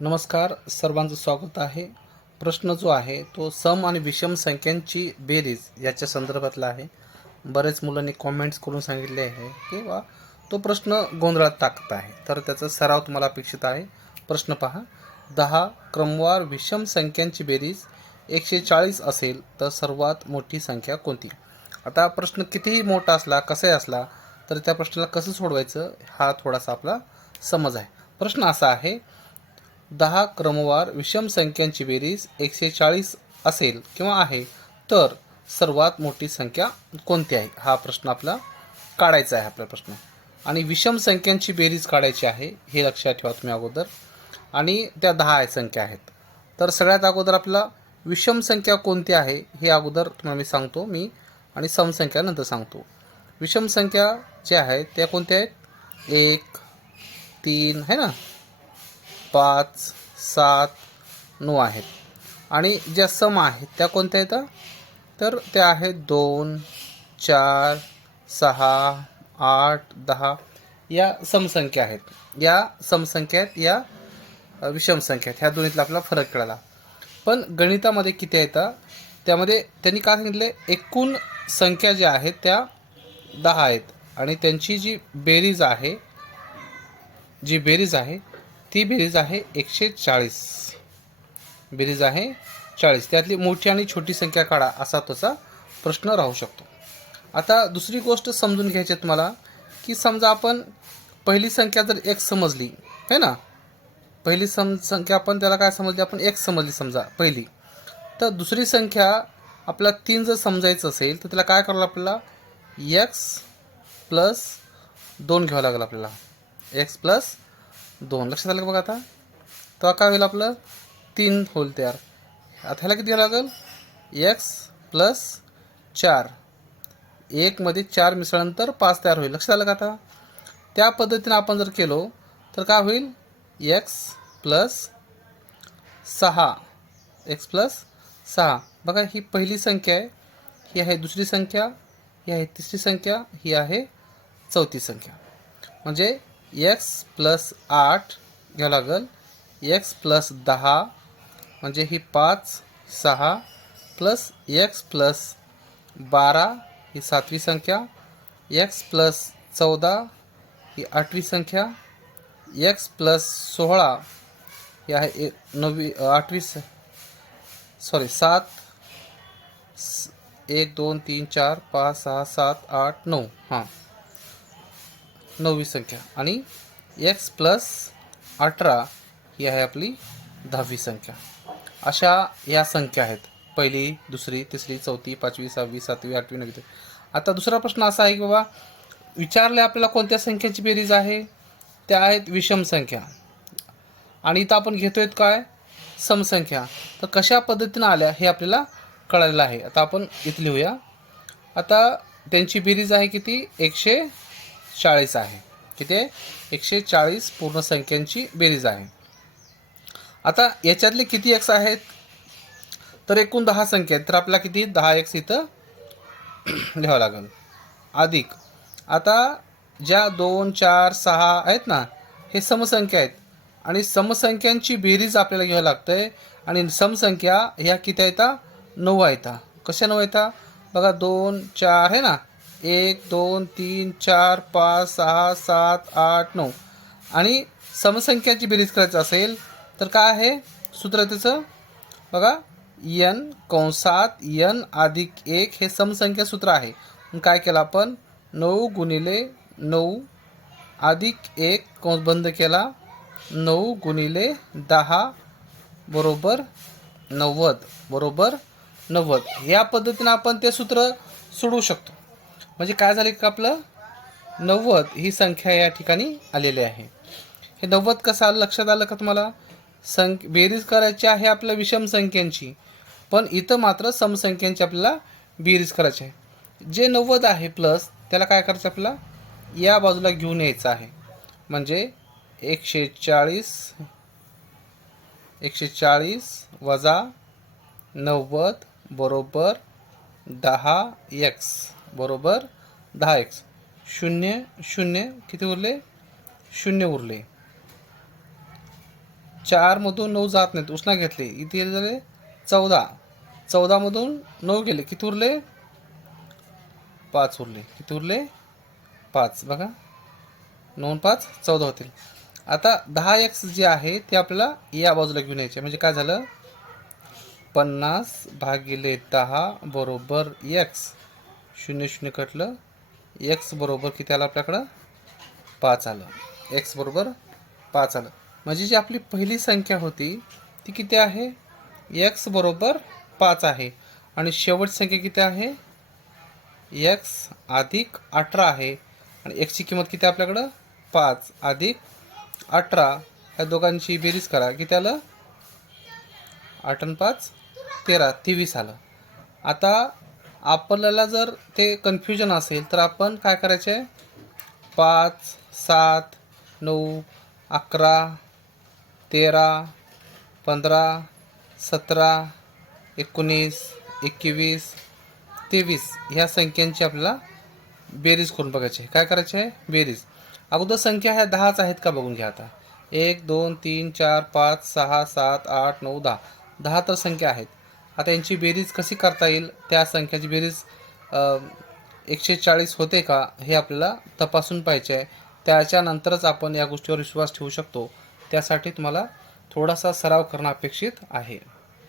नमस्कार सर्वांचं स्वागत आहे. प्रश्न जो आहे तो सम आणि विषम संख्यांची बेरीज याच्या संदर्भातला आहे. बरेच मुलांनी कॉमेंट्स करून सांगितले आहे किंवा तो प्रश्न गोंधळात टाकत आहे. तर त्याचा सराव तुम्हाला अपेक्षित आहे. प्रश्न पहा. दहा क्रमवार विषम संख्यांची बेरीज एकशे चाळीस असेल तर सर्वात मोठी संख्या कोणती? आता प्रश्न कितीही मोठा असला कसाही असला तर त्या प्रश्नाला कसं सोडवायचं हा थोडासा आपला समज आहे. प्रश्न असा आहे दहा क्रमवार विषम संख्यांची बेरीज एकशे चाळीस असेल किंवा आहे तर सर्वात मोठी संख्या कोणती आहे? हा प्रश्न आपला काढायचा आहे आपला प्रश्न. आणि विषम संख्यांची बेरीज काढायची आहे हे लक्षात ठेवा तुम्ही अगोदर. आणि त्या दहा आहे संख्या आहेत. तर सगळ्यात अगोदर आपला विषम संख्या कोणती आहे हे अगोदर तुम्हाला मी सांगतो मी आणि समसंख्या नंतर सांगतो. विषम संख्या ज्या आहेत त्या कोणत्या आहेत? एक तीन है ना? पाच सात नऊ आहेत. आणि ज्या सम आहेत त्या कोणत्या येतात तर त्या आहेत दोन चार सहा आठ दहा या समसंख्या आहेत. या समसंख्या आहेत या विषमसंख्या विषम संख्या आहेत. ह्या दोन्हीतला आपला फरक कळाला. पण गणितामध्ये किती येतात त्यामध्ये त्यांनी काय सांगितले? एकूण संख्या ज्या आहेत त्या दहा आहेत. आणि त्यांची जी बेरीज आहे जी बेरीज आहे ती बेरीज आहे एकशे चाळीस. बेरीज आहे चाळीस. त्यातली मोठी आणि छोटी संख्या काढा असा त्याचा प्रश्न राहू शकतो. आता दुसरी गोष्ट समजून घ्यायची आहे तुम्हाला की समजा आपण पहिली संख्या जर एक समजली है ना? पहिली सम संख्या आपण त्याला काय समजली? आपण एक समजली समजा पहिली. तर दुसरी संख्या आपला तीन जर समजायचं असेल तर त्याला काय करावं आपल्याला? एक्स प्लस दोन घ्यावं लागेल आपल्याला. एक्स प्लस दोन. लक्षात आलं का बघा आता? तेव्हा काय होईल आपलं? तीन होईल तयार. आता ह्याला किती घ्यावं लागेल? एक्स प्लस चार. एकमध्ये चार मिसळल्यानंतर पाच तयार होईल. लक्षात आलं का आता? त्या पद्धतीनं आपण जर केलो तर काय होईल? एक्स प्लस सहा. एक्स प्लस सहा. बघा ही पहिली संख्या आहे. ही आहे दुसरी संख्या. ही आहे तिसरी संख्या. ही आहे चौथी संख्या. म्हणजे एक्स प्लस आठ घ्यावं लागेल. एक्स प्लस दहा म्हणजे ही पाच सहा प्लस एक्स प्लस बारा ही सातवी संख्या. एक्स प्लस चौदा ही आठवी संख्या. एक्स प्लस सोळा ही आहे नववी आठवी स सॉरी सात. एक दोन तीन चार पाच सहा सात आठ नऊ. हां. नववी संख्या. आणि एक्स प्लस अठरा ही आहे आपली दहावी संख्या. अशा या संख्या आहेत. पहिली दुसरी तिसरी चौथी पाचवी सहावी सातवी आठवी नववी आता दुसरा प्रश्न असा आहे की बाबा विचारले आपल्याला कोणत्या संख्यांची बेरीज आहे? त्या आहेत विषम संख्या. आणि इथं आपण घेतो आहेत काय समसंख्या तर कशा पद्धतीनं आल्या हे आपल्याला कळायला आहे. आता आपण इथं लिहूया. आता त्यांची बेरीज आहे किती? एकशे चाळीस आहे. किती? आहे एकशे चाळीस पूर्ण संख्यांची बेरीज आहे. आता याच्यातले किती एक्स आहेत? तर एकूण दहा संख्या आहेत. तर आपल्याला किती? दहा एक्स इथं लिहावं लागेल. अधिक. आता ज्या दोन चार सहा आहेत ना हे समसंख्या आहेत. आणि समसंख्यांची बेरीज आपल्याला घ्यावं लागतं. आहे आणि समसंख्या ह्या किती आहेत? नऊ आहेत. कशा नऊ आहेत? बघा दोन चार आहे ना एक दोन तीन चार पाच सहा सात आठ नऊ. आणि समसंख्याची बेरीज करायचं असेल तर काय आहे? सूत्र त्याचं. बघा यन कंसात यन अधिक एक हे समसंख्या सूत्र आहे. काय केलं आपण? नऊ गुणिले नऊ अधिक एक कंस बंद केला. नऊ गुणिले दहा बरोबर नव्वद. बरोबर नव्वद. या पद्धतीनं आपण ते सूत्र सोडवू शकतो. म्हणजे काय झाले का आपलं नव्वद ही संख्या या ठिकाणी आलेली आहे. हे नव्वद कसं आलं? लक्षात आलं का तुम्हाला? संख बेरीज करायची आहे आपल्या विषम संख्यांची पण इथं मात्र समसंख्यांची आपल्याला बेरीज करायची आहे. जे नव्वद आहे प्लस त्याला काय करायचं आपल्याला? या बाजूला घेऊन यायचं आहे. म्हणजे एकशे चाळीस एकशे चाळीस वजा नव्वद बरोबर दहा एक्स बरोबर? दहा एक्स शून्य शून्य किती उरले? शून्य उरले. चारमधून नऊ जात नाहीत. उसना घेतले. इथे झाले चौदा. चौदामधून नऊ गेले. किती उरले? पाच उरले. किती उरले? पाच. बघा. नऊ पाच चौदा होतील. आता दहा एक्स जे आहे ते आपल्याला या बाजूला घेऊन यायचे. म्हणजे काय झालं? पन्नास भागिले दहा बरोबर एक्स शून्य शून्य कटलं. एक्स बरोबर किती आलं आपल्याकडं? पाच आलं. एक्स बरोबर पाच आलं. म्हणजे जी आपली पहिली संख्या होती ती किती आहे? एक्स बरोबर पाच आहे. आणि शेवटची संख्या किती आहे? एक्स अधिक अठरा आहे. आणि एक्सची किंमत किती आहे आपल्याकडं? पाच. अधिक अठरा. या दोघांची बेरीज करा. किती आलं? आठ आणि पाच तेरा. तेवीस आलं. आता आपल्याला जर ते कन्फ्युजन असेल तर आपण काय करायचे? पाच सात नऊ अकरा तेरा पंधरा सतरा एकोणीस एकवीस तेवीस ह्या संख्यांची आपल्याला बेरीज करून बघायची आहे. काय करायचे? आहे बेरीज. अगोदर संख्या ह्या दहाच आहेत का बघून घ्या आता. एक दोन तीन चार पाच सहा सात आठ नऊ दहा. दहा तर संख्या आहेत. आता यांची बेरीज कशी करता येईल? त्या संख्याची बेरीज एकशे चाळीस होते का हे आपल्याला तपासून पाहिजे आहे. त्याच्यानंतरच आपण या गोष्टीवर विश्वास ठेवू शकतो. त्यासाठी तुम्हाला थोडासा सराव करणं अपेक्षित आहे.